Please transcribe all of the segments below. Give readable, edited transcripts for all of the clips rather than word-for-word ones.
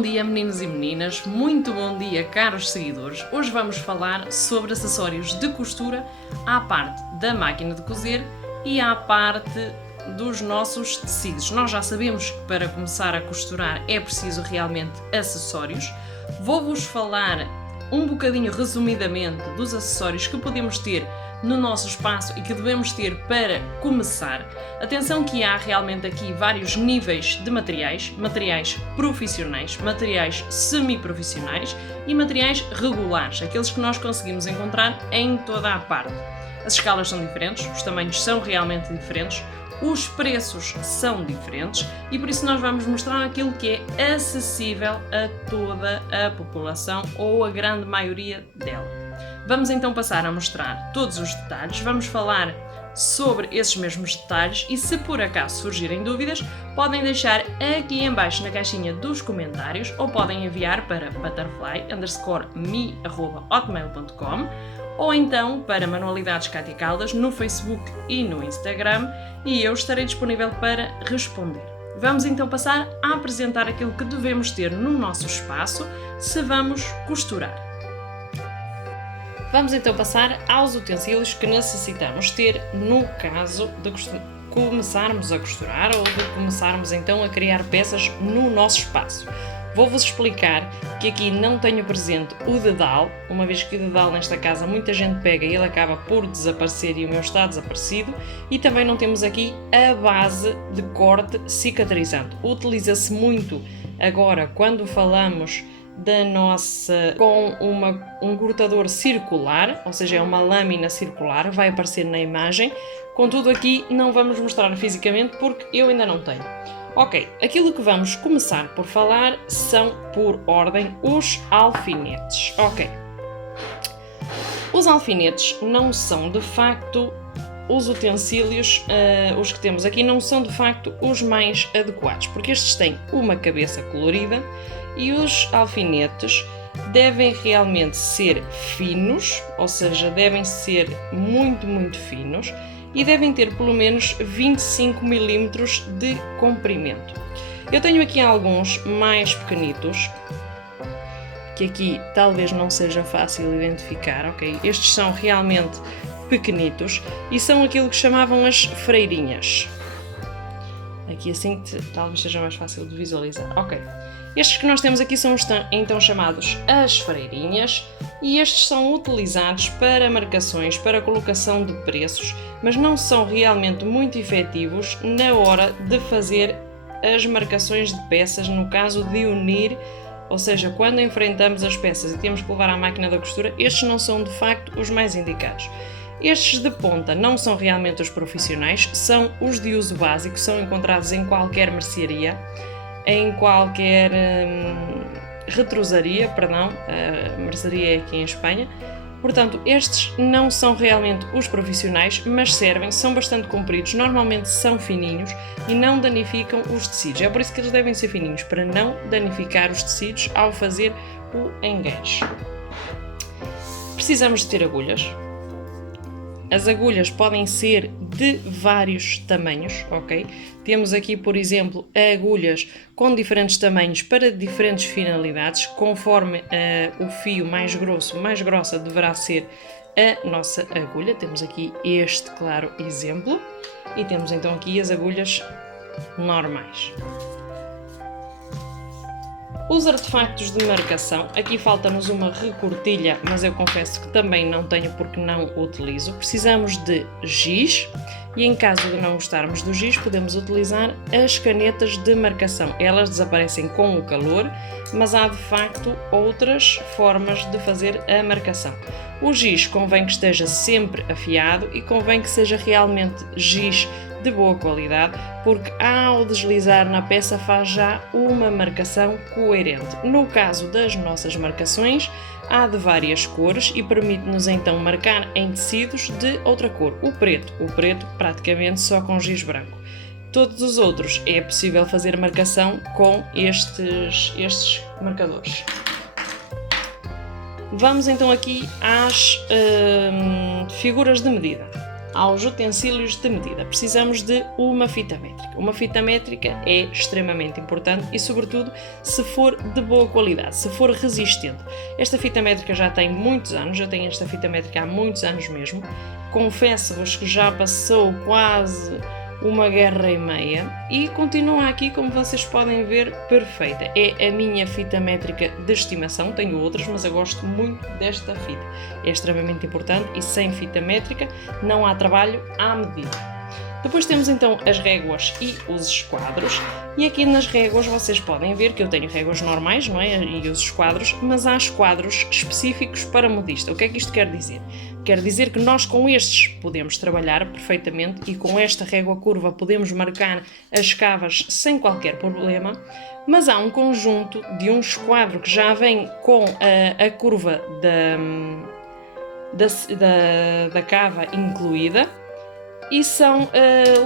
bom dia, meninos e meninas, muito bom dia, caros seguidores. Hoje vamos falar sobre acessórios de costura à parte da máquina de cozer e à parte dos nossos tecidos. Nós já sabemos que para começar a costurar é preciso realmente acessórios. Vou-vos falar um bocadinho resumidamente dos acessórios que podemos ter no nosso espaço e que devemos ter para começar. Atenção que há realmente aqui vários níveis de materiais, materiais profissionais, materiais semi-profissionais e materiais regulares, aqueles que nós conseguimos encontrar em toda a parte. As escalas são diferentes, os tamanhos são realmente diferentes, os preços são diferentes e por isso nós vamos mostrar aquilo que é acessível a toda a população ou a grande maioria dela. Vamos então passar a mostrar todos os detalhes, vamos falar sobre esses mesmos detalhes e se por acaso surgirem dúvidas, podem deixar aqui em baixo na caixinha dos comentários ou podem enviar para butterfly_me@hotmail.com ou então para Manualidades Cátia Caldas no Facebook e no Instagram e eu estarei disponível para responder. Vamos então passar a apresentar aquilo que devemos ter no nosso espaço se vamos costurar. Vamos então passar aos utensílios que necessitamos ter no caso de começarmos a costurar ou de começarmos então a criar peças no nosso espaço. Vou-vos explicar que aqui não tenho presente o dedal, uma vez que o dedal nesta casa muita gente pega e ele acaba por desaparecer e o meu está desaparecido, e também não temos aqui a base de corte cicatrizante. Utiliza-se muito agora quando falamos da nossa com um cortador circular, ou seja, é uma lâmina circular, vai aparecer na imagem, contudo aqui não vamos mostrar fisicamente porque eu ainda não tenho. Ok, aquilo que vamos começar por falar são, por ordem, os alfinetes. Ok, os alfinetes não são de facto os utensílios, os que temos aqui não são de facto os mais adequados, porque estes têm uma cabeça colorida e os alfinetes devem realmente ser finos, ou seja, devem ser muito finos e devem ter pelo menos 25 mm de comprimento. Eu tenho aqui alguns mais pequenitos, que aqui talvez não seja fácil identificar, ok? Estes são realmente pequenitos e são aquilo que chamavam as freirinhas. Aqui assim talvez seja mais fácil de visualizar, ok? Estes que nós temos aqui são então chamados as freirinhas e estes são utilizados para marcações, para colocação de preços, mas não são realmente muito efetivos na hora de fazer as marcações de peças, no caso de unir, ou seja, quando enfrentamos as peças e temos que levar à máquina da costura, estes não são de facto os mais indicados. Estes de ponta não são realmente os profissionais, são os de uso básico, são encontrados em qualquer mercearia, em qualquer retrosaria, mercearia é aqui em Espanha. Portanto, estes não são realmente os profissionais, mas servem, são bastante compridos, normalmente são fininhos e não danificam os tecidos. É por isso que eles devem ser fininhos, para não danificar os tecidos ao fazer o enganche. Precisamos de ter agulhas. As agulhas podem ser de vários tamanhos, ok? Temos aqui, por exemplo, agulhas com diferentes tamanhos para diferentes finalidades, conforme o fio mais grosso, mais grossa deverá ser a nossa agulha. Temos aqui este claro exemplo e temos então aqui as agulhas normais. Os artefactos de marcação, aqui falta-nos uma recortilha, mas eu confesso que também não tenho porque não utilizo. Precisamos de giz e em caso de não gostarmos do giz podemos utilizar as canetas de marcação. Elas desaparecem com o calor, mas há de facto outras formas de fazer a marcação. O giz convém que esteja sempre afiado e convém que seja realmente giz de boa qualidade, porque ao deslizar na peça faz já uma marcação coerente. No caso das nossas marcações, há de várias cores e permite-nos então marcar em tecidos de outra cor. O preto praticamente só com giz branco. Todos os outros é possível fazer marcação com estes marcadores. Vamos então aqui às figuras de medida. aos utensílios de medida, precisamos de uma fita métrica. Uma fita métrica é extremamente importante e, sobretudo, se for de boa qualidade, se for resistente. Esta fita métrica já tem muitos anos, eu tenho esta fita métrica há muitos anos mesmo. Confesso-vos que já passou quase uma guerra e meia e continua aqui, como vocês podem ver, perfeita. É a minha fita métrica de estimação, tenho outras, mas eu gosto muito desta fita. É extremamente importante e sem fita métrica não há trabalho à medida. Depois temos então as réguas e os esquadros, e aqui nas réguas vocês podem ver que eu tenho réguas normais, não é? E os esquadros, mas há esquadros específicos para modista. O que é que isto quer dizer? Quer dizer que nós com estes podemos trabalhar perfeitamente e com esta régua curva podemos marcar as cavas sem qualquer problema, mas há um conjunto de um esquadro que já vem com a curva da cava incluída, e são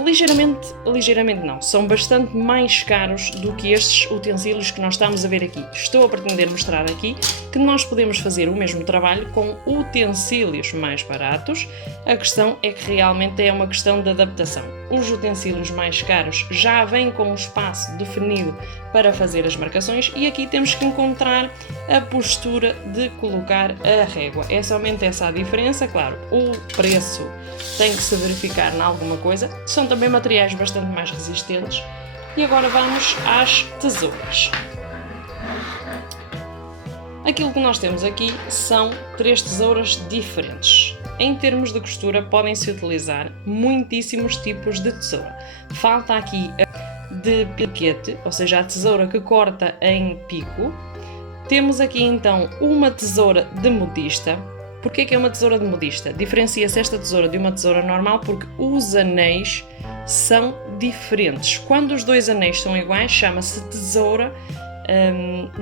ligeiramente não, são bastante mais caros do que estes utensílios que nós estamos a ver aqui. Estou a pretender mostrar aqui que nós podemos fazer o mesmo trabalho com utensílios mais baratos. A questão é que realmente é uma questão de adaptação. Os utensílios mais caros já vêm com um espaço definido para fazer as marcações e aqui temos que encontrar a postura de colocar a régua. É somente essa a diferença, claro, o preço tem que se verificar em alguma coisa, são também materiais bastante mais resistentes. E agora vamos às tesouras. Aquilo que nós temos aqui são 3 tesouras diferentes. Em termos de costura podem-se utilizar muitíssimos tipos de tesoura. Falta aqui a de piquete, ou seja, a tesoura que corta em pico. Temos aqui então uma tesoura de modista. Porquê que é uma tesoura de modista? Diferencia-se esta tesoura de uma tesoura normal porque os anéis são diferentes. Quando os 2 anéis são iguais, chama-se tesoura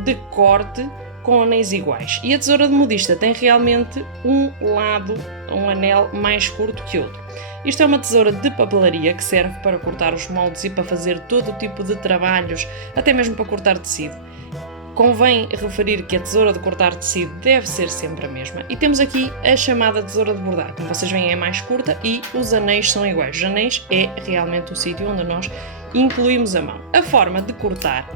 de corte com anéis iguais. E a tesoura de modista tem realmente um lado, um anel mais curto que outro. Isto é uma tesoura de papelaria que serve para cortar os moldes e para fazer todo o tipo de trabalhos, até mesmo para cortar tecido. Convém referir que a tesoura de cortar tecido deve ser sempre a mesma. E temos aqui a chamada tesoura de bordar. Como vocês veem, é mais curta e os anéis são iguais. Os anéis é realmente o sítio onde nós incluímos a mão. A forma de cortar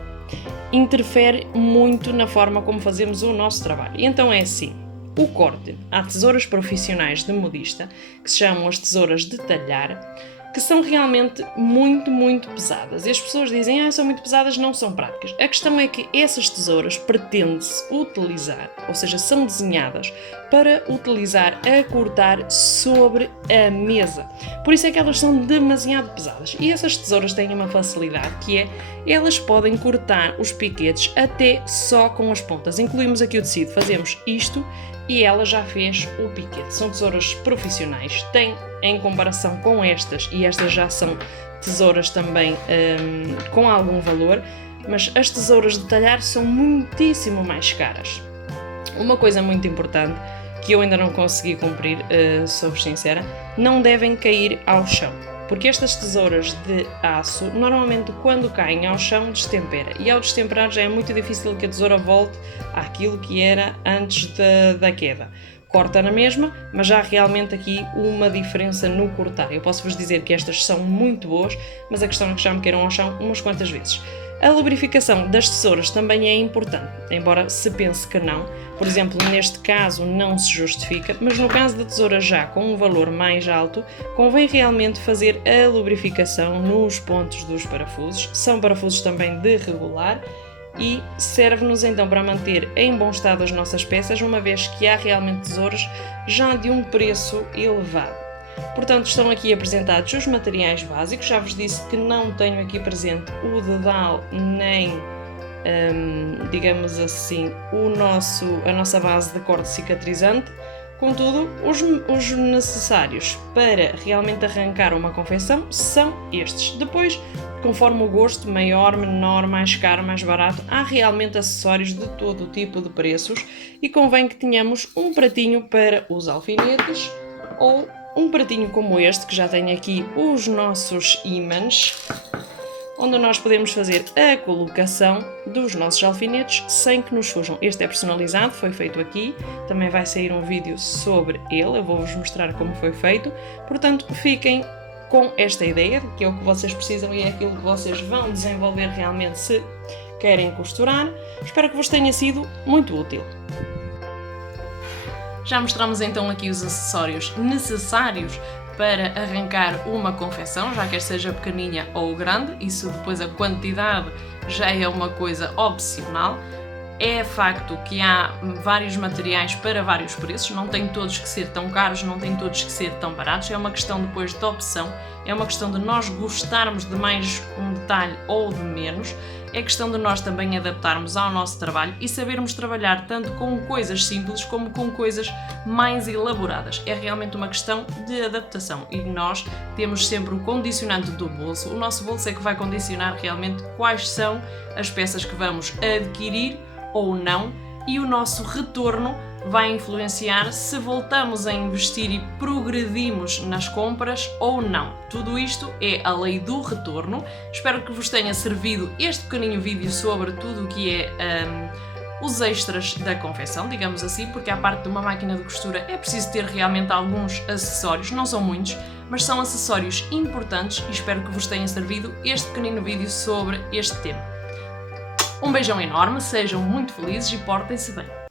interfere muito na forma como fazemos o nosso trabalho. E então é assim. O corte. Há tesouras profissionais de modista, que se chamam as tesouras de talhar, que são realmente muito pesadas. E as pessoas dizem, são muito pesadas, não são práticas. A questão é que essas tesouras pretende-se utilizar, ou seja, são desenhadas para utilizar a cortar sobre a mesa. Por isso é que elas são demasiado pesadas. E essas tesouras têm uma facilidade que é, elas podem cortar os piquetes até só com as pontas. Incluímos aqui o tecido, fazemos isto e ela já fez o piquete. São tesouras profissionais, têm em comparação com estas, e estas já são tesouras também com algum valor, mas as tesouras de talhar são muitíssimo mais caras. Uma coisa muito importante que eu ainda não consegui cumprir, sou-vos sincera, não devem cair ao chão, porque estas tesouras de aço, normalmente quando caem ao chão, destempera, e ao destemperar já é muito difícil que a tesoura volte àquilo que era antes da queda. Corta na mesma, mas já há realmente aqui uma diferença no cortar. Eu posso-vos dizer que estas são muito boas, mas a questão é que já me queiram ao chão umas quantas vezes. A lubrificação das tesouras também é importante, embora se pense que não. Por exemplo, neste caso não se justifica, mas no caso da tesoura já com um valor mais alto, convém realmente fazer a lubrificação nos pontos dos parafusos. São parafusos também de regular e serve-nos então para manter em bom estado as nossas peças, uma vez que há realmente tesouras já de um preço elevado. Portanto, estão aqui apresentados os materiais básicos. Já vos disse que não tenho aqui presente o dedal nem, digamos assim, a nossa base de corte cicatrizante. Contudo, os necessários para realmente arrancar uma confecção são estes. Depois, conforme o gosto, maior, menor, mais caro, mais barato, há realmente acessórios de todo o tipo de preços e convém que tenhamos um pratinho para os alfinetes ou um pratinho como este, que já tem aqui os nossos ímãs, onde nós podemos fazer a colocação dos nossos alfinetes sem que nos fujam. Este é personalizado, foi feito aqui, também vai sair um vídeo sobre ele, eu vou-vos mostrar como foi feito, portanto fiquem com esta ideia, que é o que vocês precisam e é aquilo que vocês vão desenvolver realmente se querem costurar. Espero que vos tenha sido muito útil. Já mostramos então aqui os acessórios necessários para arrancar uma confecção, já quer seja pequeninha ou grande, isso depois a quantidade já é uma coisa opcional. É facto que há vários materiais para vários preços, não tem todos que ser tão caros, não tem todos que ser tão baratos, é uma questão depois de opção, é uma questão de nós gostarmos de mais um detalhe ou de menos, é questão de nós também adaptarmos ao nosso trabalho e sabermos trabalhar tanto com coisas simples como com coisas mais elaboradas. É realmente uma questão de adaptação e nós temos sempre o condicionante do bolso, o nosso bolso é que vai condicionar realmente quais são as peças que vamos adquirir ou não, e o nosso retorno vai influenciar se voltamos a investir e progredimos nas compras ou não. Tudo isto é a lei do retorno. Espero que vos tenha servido este pequenino vídeo sobre tudo o que é os extras da confecção, digamos assim, porque à parte de uma máquina de costura é preciso ter realmente alguns acessórios, não são muitos, mas são acessórios importantes e espero que vos tenha servido este pequenino vídeo sobre este tema. Um beijão enorme, sejam muito felizes e portem-se bem.